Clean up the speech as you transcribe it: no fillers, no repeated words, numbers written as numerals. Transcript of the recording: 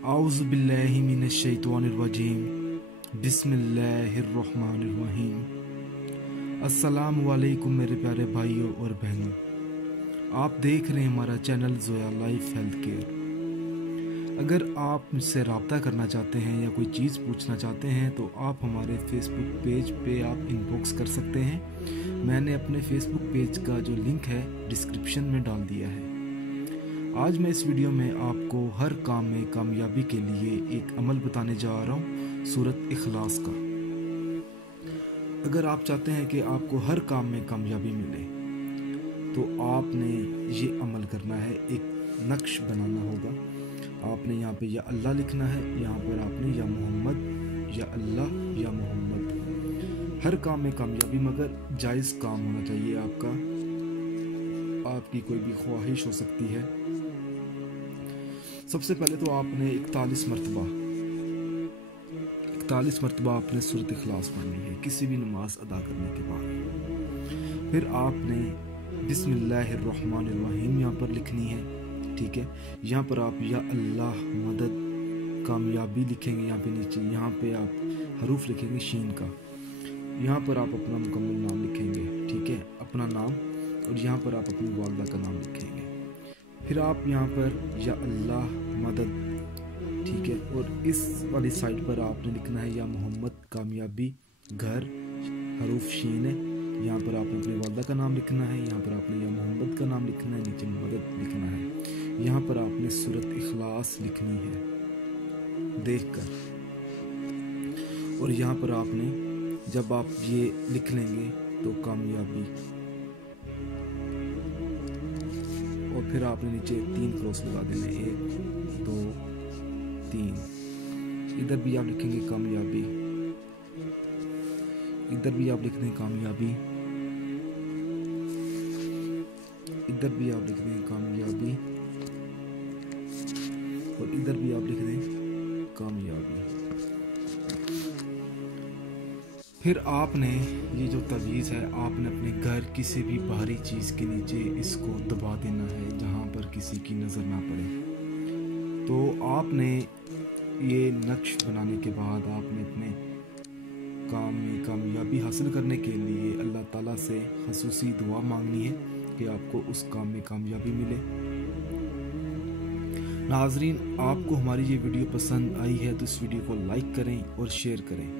आऊज़ु बिल्लाहि मिनश शैतानिर रजीम बिस्मिल्लाहिर रहमानिर रहीम। अस्सलामु अलैकुम मेरे प्यारे भाइयों और बहनों, आप देख रहे हैं हमारा channel Zoya life health care. अगर आप मुझसे रब्ता करना चाहते हैं या कोई चीज़ पूछना चाहते हैं तो आप हमारे फेसबुक पेज पे आप इनबॉक्स कर सकते हैं। मैंने अपने फेसबुक पेज का जो लिंक है डिस्क्रिप्शन में डाल दिया है। आज मैं इस वीडियो में आपको हर काम में कामयाबी के लिए एक अमल बताने जा रहा हूँ, सूरत इखलास का। अगर आप चाहते हैं कि आपको हर काम में कामयाबी मिले तो आपने ये अमल करना है। एक नक्श बनाना होगा। आपने यहाँ पे या अल्लाह लिखना है, यहाँ पर आपने या मोहम्मद या अल्लाह या मोहम्मद। हर काम में कामयाबी मगर जायज़ काम होना चाहिए आपका। आपकी कोई भी ख्वाहिश हो सकती है। सबसे पहले तो आपने 41 मरतबा आपने सूरत इखलास पढ़नी है किसी भी नमाज अदा करने के बाद। फिर आपने बिस्मिल्लाहिर्रहमानिर्रहीम यहाँ पर लिखनी है, ठीक है। यहाँ पर आप या अल्लाह मदद कामयाबी लिखेंगे, यहाँ पे नीचे यहाँ पे आप हरूफ लिखेंगे शीन का। यहाँ पर आप अपना मुकम्मल नाम लिखेंगे, ठीक है, अपना नाम, और यहाँ पर आप अपनी वालदा का नाम लिखेंगे। फिर आप यहाँ पर या अल्लाह मदद, ठीक है, और इस वाली साइड पर आपने लिखना है या मोहम्मद कामयाबी घर, हरूफ शीन है। यहाँ पर आपने अपनी वालदा का नाम लिखना है, यहाँ पर आपने या मोहम्मद का नाम लिखना है, नीचे मदद लिखना है। यहाँ पर आपने सूरत इखलास लिखनी है देखकर, और यहाँ पर आपने जब आप ये लिख लेंगे तो कामयाबी, और फिर आपने नीचे 3 क्रॉस लगा देने, 1 2 3। इधर भी आप लिखेंगे कामयाबी, इधर भी आप लिख दें कामयाबी, इधर भी आप लिख दें कामयाबी, और इधर भी आप लिख दें कामयाबी। फिर आपने ये जो तवीज़ है आपने अपने घर किसी भी बाहरी चीज़ के नीचे इसको दबा देना है जहाँ पर किसी की नज़र ना पड़े। तो आपने ये नक्श बनाने के बाद आपने अपने काम में कामयाबी हासिल करने के लिए अल्लाह ताला से ख़ुसूसी दुआ मांगनी है कि आपको उस काम में कामयाबी मिले। नाज़रीन, आपको हमारी ये वीडियो पसंद आई है तो इस वीडियो को लाइक करें और शेयर करें।